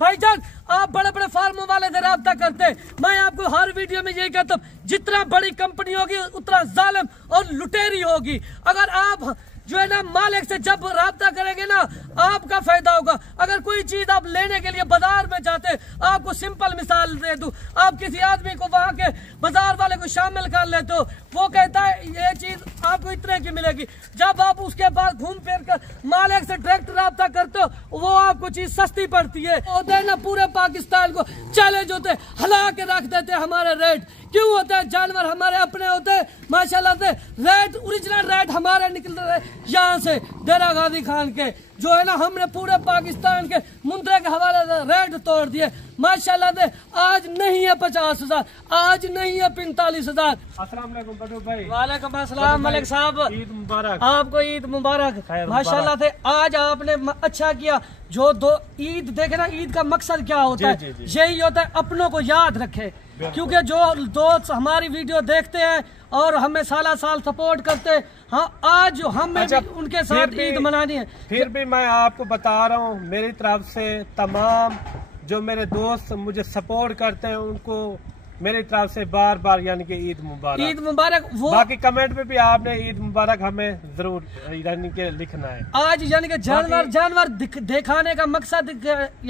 भाईजान आप बड़े बड़े फार्मों वाले से रब्ता करते हैं। मैं आपको हर वीडियो में यही कहता हूँ, जितना बड़ी कंपनी होगी उतना जालिम और लुटेरी होगी। अगर आप जो है ना मालिक से जब रब्ता करेंगे ना, आपका फायदा होगा। अगर कोई चीज आप लेने के लिए बाजार में जाते, आपको सिंपल मिसाल दे दूं, आप किसी आदमी को वहां के बाजार वाले को शामिल कर लेते हो, वो कहता है ये चीज आपको इतने की मिलेगी। जब आप उसके बाद घूम फिर कर मालिक से डायरेक्ट रब्ता करते हो, वो आपको चीज सस्ती पड़ती है। होते है ना पूरे पाकिस्तान को चैलेंज होते, हिला के रख देते हमारे रेट। क्यों होता है? जानवर हमारे अपने होते हैं माशाल्लाह से। रेट ओरिजिनल रेट हमारे निकल रहे यहाँ से डेरा गाजी खान के, जो है ना हमने पूरे पाकिस्तान के मुंद्रे के हवाले से रेट तोड़ दिए माशाल्लाह से। आज नहीं है 50,000, आज नहीं है 45,000। अस्सलाम वालेकुम बड़ू भाई। वालेकुम अस्सलाम मलिक साहब, ईद मुबारक। आपको ईद मुबारक माशाल्लाह से। आज आपने अच्छा किया जो दो ईद देखे ना, ईद का मकसद क्या होता है? यही होता है अपनों को याद रखे, क्योंकि जो दोस्त हमारी वीडियो देखते हैं और हमें साला साल सपोर्ट करते हैं, हाँ आज हमें भी उनके साथ ईद मनानी है। फिर भी मैं आपको बता रहा हूँ, मेरी तरफ से तमाम जो मेरे दोस्त मुझे सपोर्ट करते हैं उनको मेरी तरफ से बार बार यानी कि ईद मुबारक। ईद मुबारक। वो बाकी कमेंट में भी आपने ईद मुबारक हमें जरूर यानी कि लिखना है। आज यानी कि जानवर दिखाने का मकसद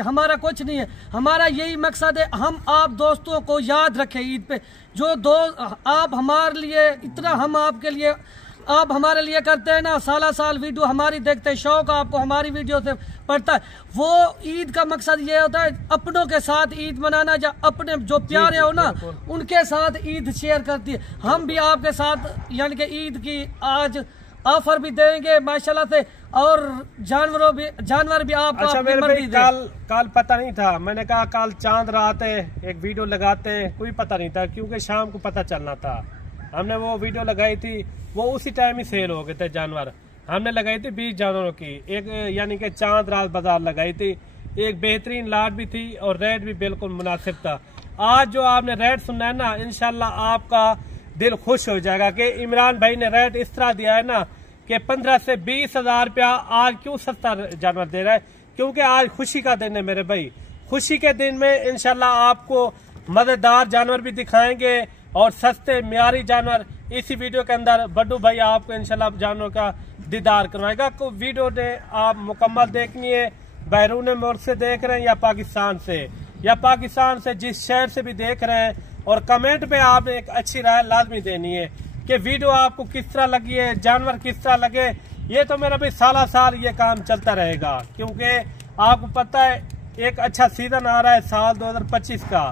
हमारा कुछ नहीं है, हमारा यही मकसद है हम आप दोस्तों को याद रखें ईद पे। जो दोस्त आप हमारे लिए इतना, हम आपके लिए, आप हमारे लिए करते हैं ना, साला साल वीडियो हमारी देखते हैं, शौक आपको हमारी वीडियो से पड़ता है। वो ईद का मकसद ये होता है अपनों के साथ ईद मनाना, जो अपने जो प्यारे हो ना उनके साथ ईद शेयर करती है। हम भी आपके साथ यानी कि ईद की आज ऑफर भी देंगे माशाल्लाह से, और जानवर भी आप अच्छा मेरे भाई कल पता नहीं था, मैंने कहा कल चांद रात है एक वीडियो लगाते हैं, कोई पता नहीं था क्योंकि शाम को पता चलना था। हमने वो वीडियो लगाई थी, वो उसी टाइम ही सेल हो गए थे जानवर। हमने लगाई थी 20 जानवरों की, एक यानी कि चांद रात बाजार लगाई थी। एक बेहतरीन लाट भी थी और रेट भी बिल्कुल मुनासिब था। आज जो आपने रेट सुनना है ना, इंशाल्लाह आपका दिल खुश हो जाएगा कि इमरान भाई ने रेट इस तरह दिया है ना कि 15 से 20,000 रुपया आज क्यों सस्ता जानवर दे रहा है, क्योंकि आज खुशी का दिन है मेरे भाई। खुशी के दिन में इंशाल्लाह आपको मजेदार जानवर भी दिखाएंगे और सस्ते म्यारी जानवर। इसी वीडियो के अंदर बड्डू भाई आपको इंशाल्लाह जानवरों का दीदार करवाएगा। को वीडियो ने आप मुकम्मल देखनी है, बैरून मुल्क से देख रहे हैं या पाकिस्तान से जिस शहर से भी देख रहे हैं, और कमेंट पे आपने एक अच्छी राय लाजमी देनी है कि वीडियो आपको किस तरह लगी है, जानवर किस तरह लगे। ये तो मेरा भाई साला साल ये काम चलता रहेगा, क्योंकि आपको पता है एक अच्छा सीजन आ रहा है साल 2025 का।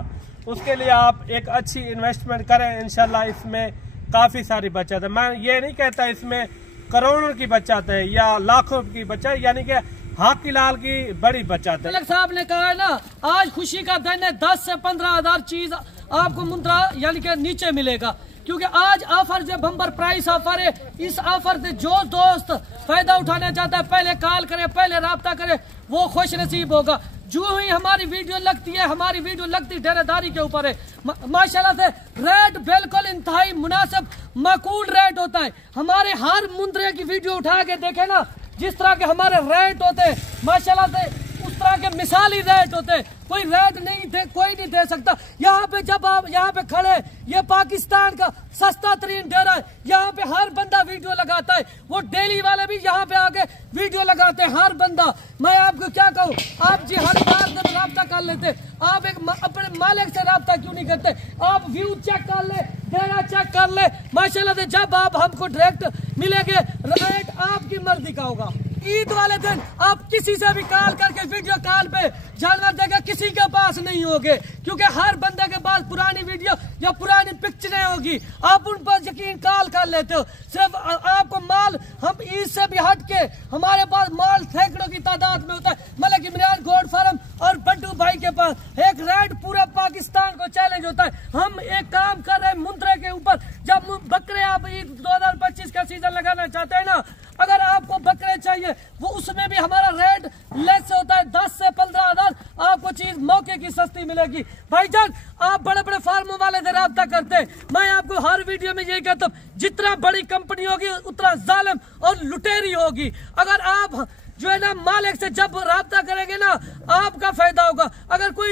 उसके लिए आप एक अच्छी इन्वेस्टमेंट करें, इंशाल्लाह इसमें काफी सारी बचत है। मैं ये नहीं कहता इसमें करोड़ों की बचत है या लाखों की बचत, यानी कि हाकी लाल की बड़ी बचत है। साहब ने कहा है ना, आज खुशी का दिन है, 10 से 15,000 चीज आपको मुद्रा यानी कि नीचे मिलेगा, क्योंकि आज ऑफर जो बम्पर प्राइस ऑफर है। इस ऑफर से जो दोस्त फायदा उठाना चाहता है पहले कॉल करे, पहले राब्ता करे, वो खुश नसीब होगा। जो ही हमारी वीडियो लगती है, हमारी वीडियो लगती डेरादारी के ऊपर है माशाल्लाह से। रेट बिल्कुल इंतहाई मुनासिब माकूल रेट होता है। हमारे हर मुंद्रे की वीडियो उठा के देखे ना, जिस तरह के हमारे रेट होते हैं माशाल्लाह से, उस तरह के मिसाली रेट होते हैं। कोई रेट नहीं दे, कोई नहीं दे सकता। यहाँ पे जब आप यहाँ पे खड़े, ये पाकिस्तान का सस्ता तरीन डेरा है। यहाँ पे हर बंदा वीडियो लगाता है, वो डेली वाले भी यहाँ पे आके वीडियो लगाते हैं हर बंदा। मैं आपको क्या कहूँ, आप जी हर बार जब रब्ता कर लेते, आप एक अपने मालिक से रब्ता क्यों नहीं करते? आप व्यू चेक कर ले, डेरा चेक कर ले माशाल्लाह से। जब आप हमको डायरेक्ट मिलेंगे, रेट आपकी मर्जी का होगा। ईद वाले दिन आप किसी से भी कॉल करके वीडियो कॉल पे जानवर देगा, किसी के पास नहीं होगे, क्योंकि हर बंदे के पास पुरानी वीडियो या पुरानी पिक्चरें होगी। आप उन पर यकीन कॉल कर लेते हो। सिर्फ आपको माल, हम ईद से भी हट के हमारे पास माल सैकड़ों की तादाद में होता है। मलिक इमरान गोड फार्म और बड्डू भाई के पास एक रेट पूरा पाकिस्तान को चैलेंज होता है। हम एक काम कर रहे हैं मुंद्रे के ऊपर। जब बकरे आप ईद 2025 का सीजन लगाना चाहते हैं ना, अगर आपको बकरे चाहिए, वो उसमें भी हमारा रेट लेस होता है। 10 से 15,000 आपको चीज मौके की सस्ती मिलेगी। भाईजान आप बड़े बड़े फार्मों वाले से रब्ता करते हैं। मैं आपको हर वीडियो में यही कहता हूँ, जितना बड़ी कंपनी होगी उतना जालिम और लुटेरी होगी। अगर आप जो है ना मालिक से जब रब्ता करेंगे ना, आपका फायदा होगा।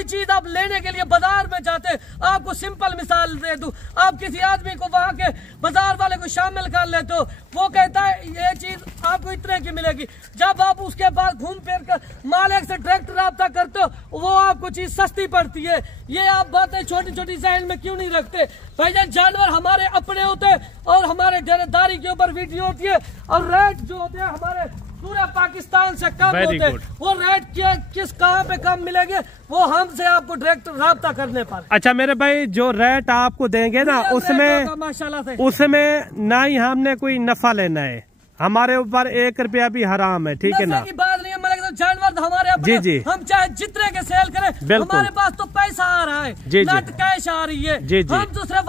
चीज आप लेने के लिए बाजार में जाते हैं, आपको सिंपल मिसाल दे दूं, आप किसी आदमी को वहाँ के बाजार वाले को शामिल कर लेते हो, वो कहता है ये चीज आपको इतने की मिलेगी। जब आप उसके बाद घूम फिर कर मालिक से डायरेक्ट राब्ता करते हो, वो आपको चीज सस्ती पड़ती है। ये आप बातें छोटी छोटी जहन में क्यों नहीं रखते? भाईजान जानवर हमारे अपने होते हैं और हमारे डेरेदारी के ऊपर वीडियो होती है, और रेट जो होते हैं हमारे पूरे पाकिस्तान से कम होते हैं। वो रेट क्या किस कहाँ पे कम मिलेंगे, वो हमसे आपको डायरेक्ट राब्ता करने पर। अच्छा मेरे भाई, जो रेट आपको देंगे ना उसमें ना ही हमने कोई नफा लेना है, हमारे ऊपर 1 रुपया भी हराम है, ठीक है ना? की बात नहीं है, तो जानवर हमारे अपने, जी। हम चाहे जितने के सेल करें, हमारे पास तो पैसा आ रहा है, नट कैश आ रही है। हम तो सिर्फ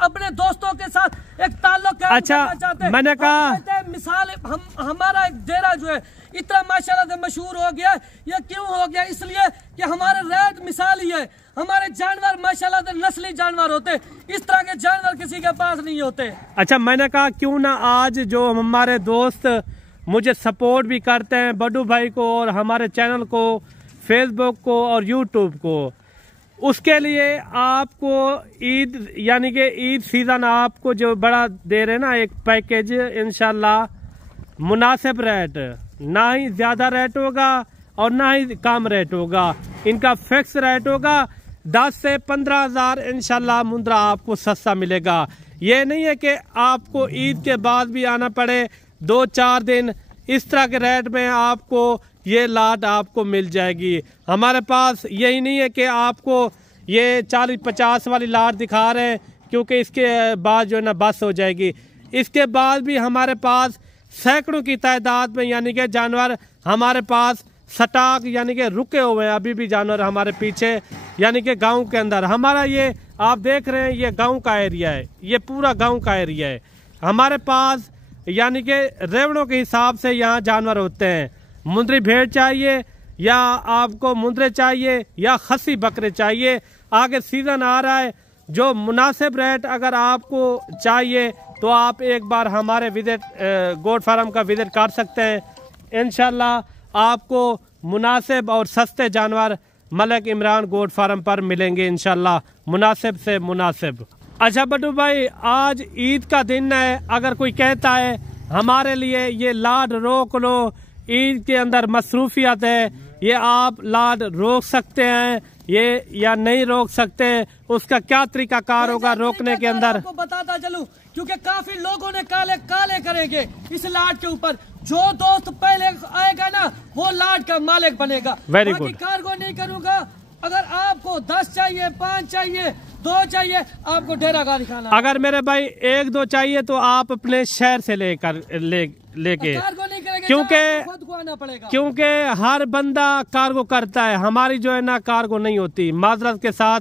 अपने दोस्तों के साथ एक ताल्लुक चाहते हैं। मैंने कहा मिसाल हमारा एक डेरा जो है इतना माशाल्लाह से मशहूर हो गया, ये क्यों हो गया? इसलिए कि हमारे रेट मिसाल ही है, हमारे जानवर माशाल्लाह से नस्ली जानवर होते, इस तरह के जानवर किसी के पास नहीं होते। अच्छा मैंने कहा क्यों ना आज जो हमारे दोस्त मुझे सपोर्ट भी करते हैं, बड्डू भाई को और हमारे चैनल को, फेसबुक को और यूट्यूब को, उसके लिए आपको ईद यानी कि ईद सीजन आपको जो बड़ा दे रहे ना एक पैकेज, इंशाल्लाह मुनासिब रेट, ना ही ज्यादा रेट होगा और ना ही कम रेट होगा, इनका फिक्स रेट होगा। 10 से 15 हज़ार इंशाल्लाह मुंद्रा आपको सस्ता मिलेगा। ये नहीं है कि आपको ईद के बाद भी आना पड़े 2-4 दिन, इस तरह के रेट में आपको ये लाट आपको मिल जाएगी। हमारे पास यही नहीं है कि आपको ये 40-50 वाली लाट दिखा रहे हैं, क्योंकि इसके बाद जो है ना बस हो जाएगी। इसके बाद भी हमारे पास सैकड़ों की तादाद में यानी कि जानवर हमारे पास स्टॉक यानी कि रुके हुए हैं, अभी भी जानवर हमारे पीछे यानी कि गांव के अंदर। हमारा ये आप देख रहे हैं ये गांव का एरिया है, ये पूरा गांव का एरिया है। हमारे पास यानी कि रेवड़ों के हिसाब से यहाँ जानवर होते हैं। मुंद्री भेड़ चाहिए या आपको मुंद्रे चाहिए या खस्सी बकरे चाहिए, आगे सीजन आ रहा है, जो मुनासिब रेट अगर आपको चाहिए तो आप एक बार हमारे गोट फार्म का विजिट कर सकते हैं। इंशाल्लाह आपको मुनासिब और सस्ते जानवर मलिक इमरान गोट फार्म पर मिलेंगे, इंशाल्लाह मुनासिब से मुनासिब। अच्छा बट्टू भाई, आज ईद का दिन है, अगर कोई कहता है हमारे लिए ये लाड रोक लो, ईद के अंदर मसरूफियत है, ये आप लाड रोक सकते हैं ये या नहीं रोक सकते, उसका क्या तरीका कार होगा रोकने के अंदर? आपको बताता चलूं, क्योंकि काफी लोगों ने काले काले करेंगे इस लाट के ऊपर। जो दोस्त पहले आएगा ना वो लाट का मालिक बनेगा। Very good. कार्गो नहीं करूंगा। अगर आपको 10 चाहिए, 5 चाहिए, 2 चाहिए, आपको डेरा का दिखाना। अगर मेरे भाई 1-2 चाहिए तो आप अपने शहर से लेके कार्गो नहीं करेंगे, खुद को आना पड़ेगा। क्योंकि हर बंदा कार्गो करता है, हमारी जो है ना कार्गो नहीं होती। माजरत के साथ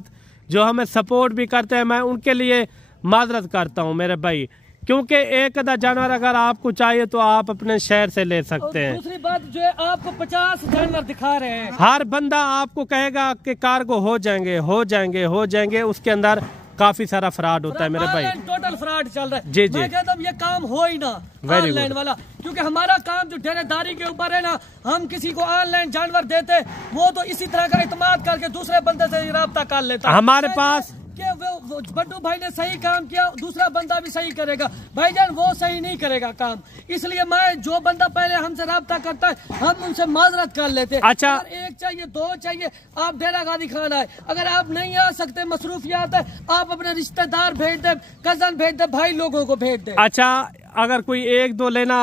जो हमें सपोर्ट भी करते हैं, मैं उनके लिए माजरत करता हूँ मेरे भाई, क्योंकि एक आधा जानवर अगर आपको चाहिए तो आप अपने शहर से ले सकते हैं। दूसरी बात जो है आपको 50 जानवर दिखा रहे हैं, हर बंदा आपको कहेगा कि कार्गो हो जाएंगे, उसके अंदर काफी सारा फ्रॉड होता है मेरे भाई, टोटल फ्रॉड चल रहा है। जी। मैं कहता हूँ ये काम हो ही ना ऑनलाइन वाला, क्योंकि हमारा काम जो डेरेदारी के ऊपर है ना, हम किसी को ऑनलाइन जानवर देते, वो तो इसी तरह का इत्मीनान करके दूसरे बंदे से राब्ता कर लेता। हमारे पास बड्डू भाई ने सही काम किया, दूसरा बंदा भी सही करेगा। भाईजान वो सही नहीं करेगा काम, इसलिए मैं जो बंदा पहले हमसे राब्ता करता है हम उनसे माजरत कर लेते हैं। अच्छा, अगर 1 चाहिए, 2 चाहिए, आप डेरा गादी खाना है। अगर आप नहीं आ सकते, मसरूफियात है, आप अपने रिश्तेदार भेज दे, कजन भेज दे, भाई लोगों को भेज दे। अच्छा, अगर कोई 1-2 लेना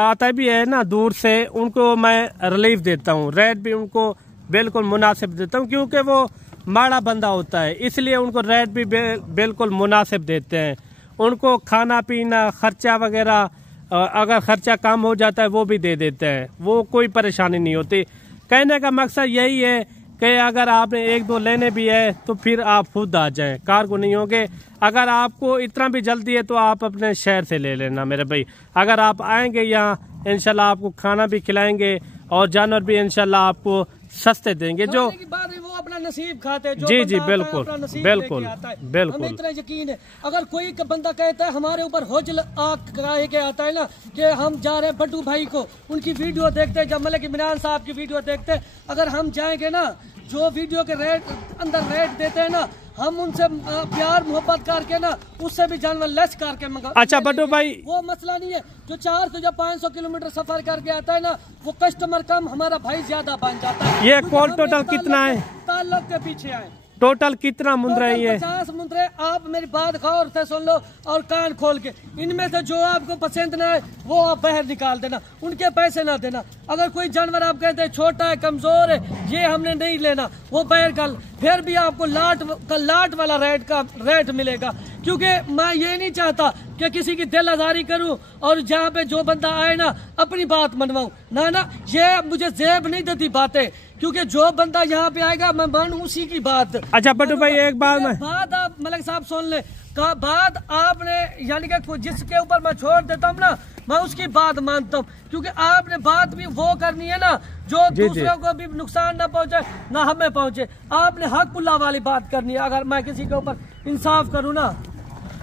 आता भी है ना दूर से, उनको मैं रिलीफ देता हूँ, रेट भी उनको बिल्कुल मुनासिब देता हूँ, क्योंकि वो माड़ा बंदा होता है, इसलिए उनको रेट भी बिल्कुल मुनासिब देते हैं। उनको खाना पीना खर्चा वगैरह अगर खर्चा कम हो जाता है वो भी दे देते हैं, वो कोई परेशानी नहीं होती। कहने का मकसद यही है कि अगर आपने 1-2 लेने भी है तो फिर आप खुद आ जाएं, कार्गो नहीं होंगे। अगर आपको इतना भी जल्दी है तो आप अपने शहर से ले लेना मेरे भाई। अगर आप आएंगे यहाँ इंशाल्लाह आपको खाना भी खिलाएंगे और जानवर भी इंशाल्लाह आपको सस्ते देंगे। जो वो अपना अपना नसीब खाते हैं। जो जी बंदा आता है, बिल्कुल अपना नसीब बिल्कुल लेके आता है। बिल्कुल। हमें इतना यकीन है, अगर कोई बंदा कहता है हमारे ऊपर हुज्जत कराए के आता है ना कि हम जा रहे हैं बड्डू भाई को, उनकी वीडियो देखते हैं, जब मलिक इमरान साहब की वीडियो देखते हैं, अगर हम जाएंगे ना जो वीडियो के अंदर रेट देते हैं ना, हम उनसे प्यार मोहब्बत करके ना उससे भी जानवर लेस करके मंगा। अच्छा बड्डू भाई, वो मसला नहीं है। जो 400 या 500 किलोमीटर सफर करके आता है ना, वो कस्टमर कम, हमारा भाई ज्यादा बन जाता है। ये कॉल टोटल कितना है? ताल्लुक के पीछे आए। टोटल कितना मुंद्रा है ये? 50 मुंद्रे। आप मेरी बात गौर से सुन लो और कान खोल के, इनमें से जो आपको पसंद ना है वो आप बाहर निकाल देना, उनके पैसे ना देना। अगर कोई जानवर आप कहते हैं छोटा है, कमजोर है, ये हमने नहीं लेना, वो बाहर का फिर भी आपको लाट वाला रेट मिलेगा। क्योंकि मैं ये नहीं चाहता कि किसी की दिल आजारी करूं और जहाँ पे जो बंदा आए ना अपनी बात मनवाऊं ना, ये मुझे जेब नहीं देती बातें, क्योंकि जो बंदा यहाँ पे आएगा मैं मानूं उसी की बात। अच्छा बड्डू भाई एक बात आप मलिक साहब सुन ले, का बात आपने यानी कि जिसके ऊपर मैं छोड़ देता हूँ ना, मैं उसकी बात मानता हूँ, क्योंकि आपने बात भी वो करनी है ना जो दूसरों को भी नुकसान ना पहुंचे ना हमें पहुंचे। आपने हक़ुल्लाह वाली बात करनी है, अगर मैं किसी के ऊपर इंसाफ करूँ ना।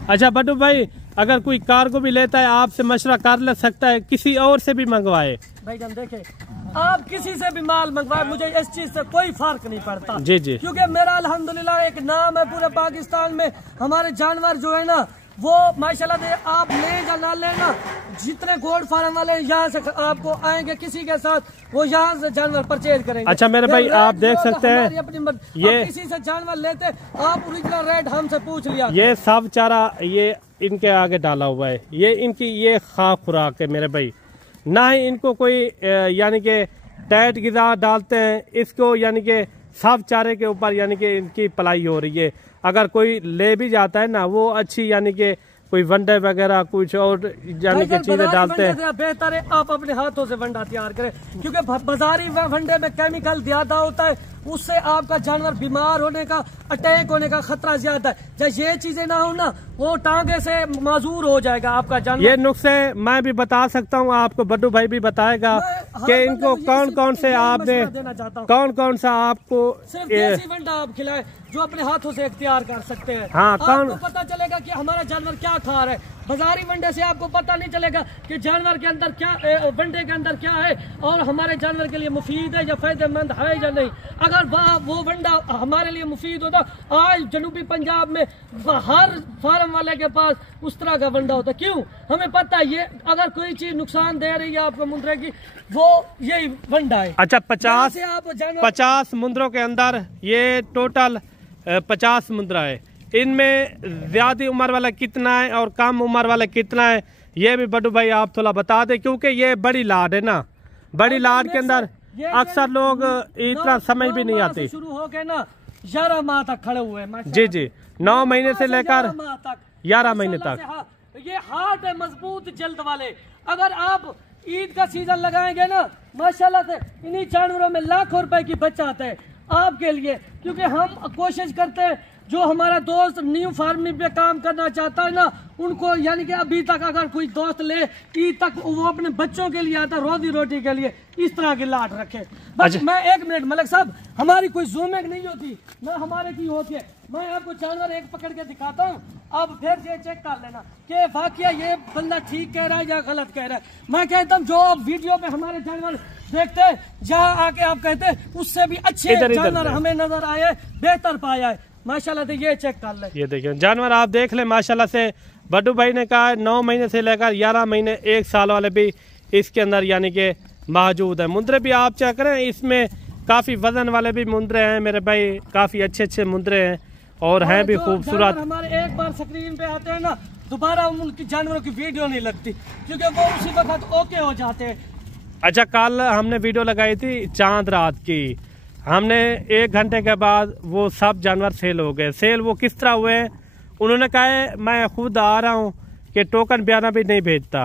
अच्छा बड्डू भाई, अगर कोई कार्गो भी लेता है आपसे मशवरा कर ले सकता है, किसी और से भी मंगवाए। भाई हम देखे, आप किसी से भी माल मंगवाए, मुझे इस चीज से कोई फर्क नहीं पड़ता। जी जी। क्योंकि मेरा अल्हम्दुलिल्लाह एक नाम है पूरे पाकिस्तान में। हमारे जानवर जो है ना वो माशाल्लाह से आप ले या ना लेना, जितने गोल्ड फार्म वाले यहाँ से आपको आएंगे किसी के साथ, वो यहाँ से जानवर परचेज करेंगे। अच्छा मेरे भाई आप देख सकते हैं, ये किसी से जानवर लेते आप ओरिजिनल रेट हमसे पूछ लिया। ये सब चारा ये इनके आगे डाला हुआ है, ये इनकी ये खाक खुराक है मेरे भाई, ना ही इनको कोई यानी कि टाइट गिज़ा डालते हैं इसको, यानी कि सब चारे के ऊपर यानी कि इनकी पलाई हो रही है। अगर कोई ले भी जाता है ना वो अच्छी यानी कि कोई वंडे वगैरह कुछ और यानी कि चीजें डालते हैं। बेहतर है आप अपने हाथों से वंडा तैयार करें, क्योंकि बाजारी वंडे में केमिकल ज्यादा होता है, उससे आपका जानवर बीमार होने का, अटैक होने का खतरा ज्यादा है। जब ये चीजें ना हो ना, वो टांगे से माजूर हो जाएगा आपका जानवर। ये नुस्खे मैं भी बता सकता हूँ आपको, बड्डू भाई भी बताएगा कि इनको कौन कौन से आपने कौन सा आपको सिर्फ देसी वंडा आप खिलाए जो अपने हाथों से इख्तियार कर सकते हैं। हाँ, आपको पता चलेगा कि हमारा जानवर क्या खा रहा है। बाजारी वंडे से आपको पता नहीं चलेगा कि जानवर के अंदर क्या, वंडे के अंदर क्या है और हमारे जानवर के लिए मुफीद है या फायदेमंद है या नहीं। अगर वो वंडा हमारे लिए मुफीद होता, आज जनूबी पंजाब में हर फार्म वाले के पास उस तरह का वंडा होता। क्यों? हमें पता है ये अगर कोई चीज नुकसान दे रही है आपको मुंद्रे की, वो यही वंडा है। अच्छा 50 मुंद्रों के अंदर ये टोटल 50 मुंद्रा है, इनमें ज्यादा उम्र वाला कितना है और कम उम्र वाला कितना है, ये भी बड्डू भाई आप थोड़ा बता दें, क्योंकि ये बड़ी लाड है ना, बड़ी लाड के अंदर अक्सर लोग इतना समझ भी नहीं आती। शुरू हो गए ना 11 माह तक खड़े हुए। जी जी, 9 महीने से लेकर 11 महीने तक। ये हाथ है मजबूत जल्द वाले। अगर आप ईद का सीजन लगाएंगे ना, माशाल्लाह से इन्हीं जानवरों में लाखों रुपए की बचत है आपके लिए। क्योंकि हम कोशिश करते हैं, जो हमारा दोस्त न्यू फार्मिंग पे काम करना चाहता है ना, उनको यानी कि अभी तक अगर कोई दोस्त ले ईद तक, वो अपने बच्चों के लिए आता, रोजी रोटी के लिए इस तरह की लाट रखे। बस मैं 1 मिनट मलिक साहब, हमारी कोई जूमिंग नहीं होती ना हमारे की होती है। मैं आपको जानवर एक पकड़ के दिखाता हूँ, अब फिर ये चेक कर लेना कि वाकया ये बंदा ठीक कह रहा है या गलत कह रहा है। मैं कहता हूँ जो आप वीडियो में हमारे जानवर देखते हैं, जहाँ आके आप कहते हैं उससे भी अच्छे जानवर हमें नजर आए, बेहतर पाया है माशाल्लाह से, ये चेक कर ले। ये देखिए जानवर आप देख ले माशाल्लाह से। बड्डू भाई ने कहा 9 महीने से लेकर 11 महीने 1 साल वाले भी इसके अंदर यानी कि मौजूद है। मुंद्रे भी आप चेक करें, इसमें काफी वजन वाले भी मुंद्रे हैं मेरे भाई, काफी अच्छे मुंद्रे हैं और हैं भी खूबसूरत। हमारे एक बार स्क्रीन पे आते हैं ना, दोबारा उनकी जानवरों की वीडियो नहीं लगती, क्योंकि वो उसी वक्त ओके हो जाते हैं। अच्छा कल हमने वीडियो लगाई थी चांद रात की, हमने 1 घंटे के बाद वो सब जानवर सेल हो गए। सेल वो किस तरह हुए, उन्होंने कहा है मैं खुद आ रहा हूँ कि टोकन बयाना भी नहीं भेजता,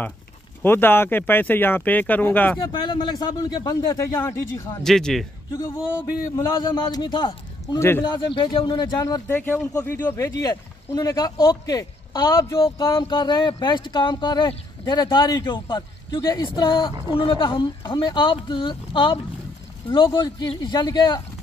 खुद आके पैसे यहाँ पे करूंगा। इसके पहले मलिक साहब उनके बंदे थे यहाँ डीजी खान। जी जी, क्योंकि वो भी मुलाजिम आदमी था, उन्होंने मुलाजिम भेजे, उन्होंने जानवर देखे, उनको वीडियो भेजी है, उन्होंने कहा ओके आप जो काम कर रहे हैं बेस्ट काम कर रहे हैं देरेदारी के ऊपर। क्योंकि इस तरह उन्होंने कहा हमें आप लोगों की यानी कि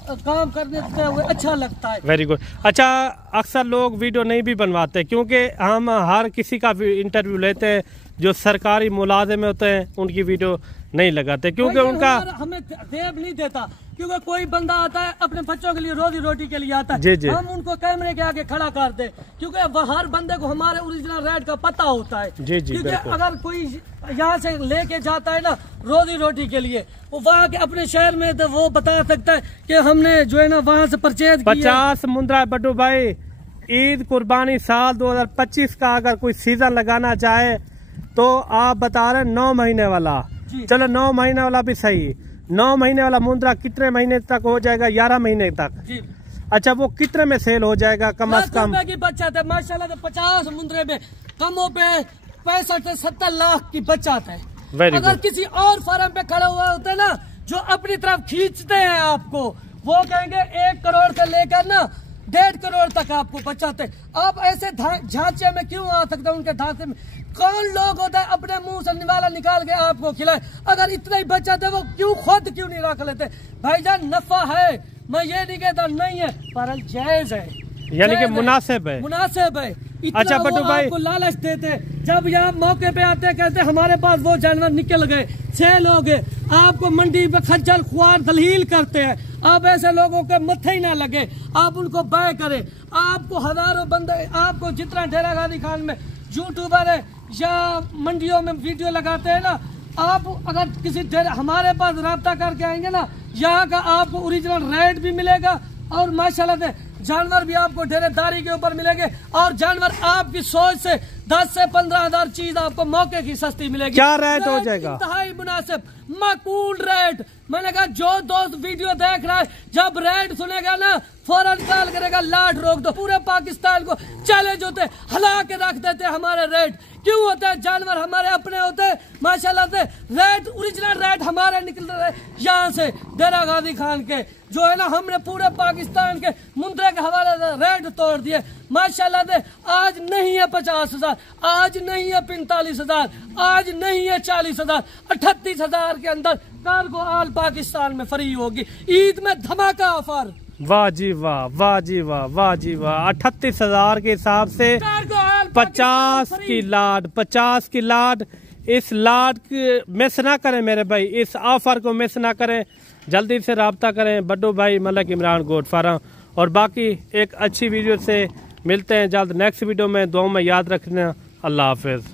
काम करने हुए अच्छा लगता है। Very good. अच्छा, अक्सर लोग वीडियो नहीं भी बनवाते क्योंकि हम हर किसी का इंटरव्यू लेते हैं, जो सरकारी मुलाजिम होते हैं उनकी वीडियो नहीं लगाते क्योंकि उनका हमें देव नहीं देता, क्योंकि कोई बंदा आता है अपने बच्चों के लिए रोजी रोटी के लिए आता है। जी जी। हम उनको कैमरे के आगे खड़ा कर दे, क्योंकि हर बंदे को हमारे ओरिजिनल रेट का पता होता है। जी जी, क्योंकि अगर कोई यहाँ से लेके जाता है ना रोजी रोटी के लिए, वो वहाँ के अपने शहर में तो वो बता सकता है कि हमने जो है ना वहाँ से परचेज 50 मुंद्रा बड्डू भाई। ईद कुर्बानी साल 2025 का अगर कोई सीजन लगाना चाहे तो आप बता रहे 9 महीने वाला, चलो 9 महीने वाला भी सही। 9 महीने वाला मुंद्रा कितने महीने तक हो जाएगा? 11 महीने तक जी। अच्छा, वो कितने में सेल हो जाएगा? कम से कम की बचत है माशाल्लाह। 50 मुंद्रे में कमों पे 65 से 70 लाख की बचत है। अगर किसी और फार्म पे खड़े हुए होते हैं ना, जो अपनी तरफ खींचते हैं आपको, वो कहेंगे 1 करोड़ से लेकर ना 1.5 करोड़ तक आपको बचत है। आप ऐसे झांचे में क्यों आ सकते हैं? उनके ढांचे में कौन लोग होता है अपने मुंह से निवाला निकाल के आपको खिलाए? अगर इतना ही बचत है वो खुद क्यों नहीं रख लेते? भाईजान नफा है, मैं ये नहीं कहता नहीं है, पर जायज है, यानी कि मुनासिब है। मुनासिब है। अच्छा बट्टू भाई, आपको लालच देते, जब यहाँ मौके पे आते कहते हमारे पास वो जानवर निकल गए, सेल हो गए, आपको मंडी पे खज्जल खुआर दलील करते हैं। आप ऐसे लोगों के मत्थे ही ना लगे, आप उनको बाय करें। आपको हजारों बंदे, आपको जितना डेरा गाजी खान में यूट्यूबर है या मंडियों में वीडियो लगाते हैं ना, आप अगर किसी हमारे पास राब्ता करके आएंगे ना, यहाँ का आपको ओरिजिनल रेट भी मिलेगा और माशाल्लाह से जानवर भी आपको डेरेदारी के ऊपर मिलेंगे, और जानवर आपकी सोच से 10 से 15 हजार चीज आपको मौके की सस्ती मिलेगी। क्या रेट हो जाएगा? इंतहाई मुनासिब माकूल रेट। मैंने कहा जो दोस्त वीडियो देख रहा है, जब रेट सुनेगा ना फौरन कॉल करेगा, लाट रोक दो। पूरे पाकिस्तान को चैलेंज होते, हला के रख देते हमारे रेट। क्यों होता है? जानवर हमारे अपने होते हैं माशाल्लाह से। रेट ओरिजिनल रेट हमारे निकल रहे यहाँ से डेरा गाजी खान के, जो है ना हमने पूरे पाकिस्तान के मुंद्रे के हवाले से रेट तोड़ दिए माशाल्लाह से। आज नहीं है 50 हजार, आज नहीं है 45 हजार, आज नहीं है 40 हजार, 38 हजार के अंदर कार्गो आल पाकिस्तान में फ्री होगी। ईद में धमाका ऑफर। वाह जी वाह, वाह जी वाह, वाह जी वाह। 38 हजार के हिसाब से 50 की लाट, 50 की लाट। इस लाट मिस ना करें मेरे भाई, इस ऑफर को मिस ना करें, जल्दी से राब्ता करें बड्डू भाई मलिक इमरान गोट फार्म। और बाकी एक अच्छी वीडियो से मिलते हैं जल्द नेक्स्ट वीडियो में। दुआ में याद रखना। अल्लाह हाफिज।